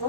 2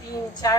3-4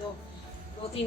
2-3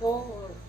2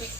1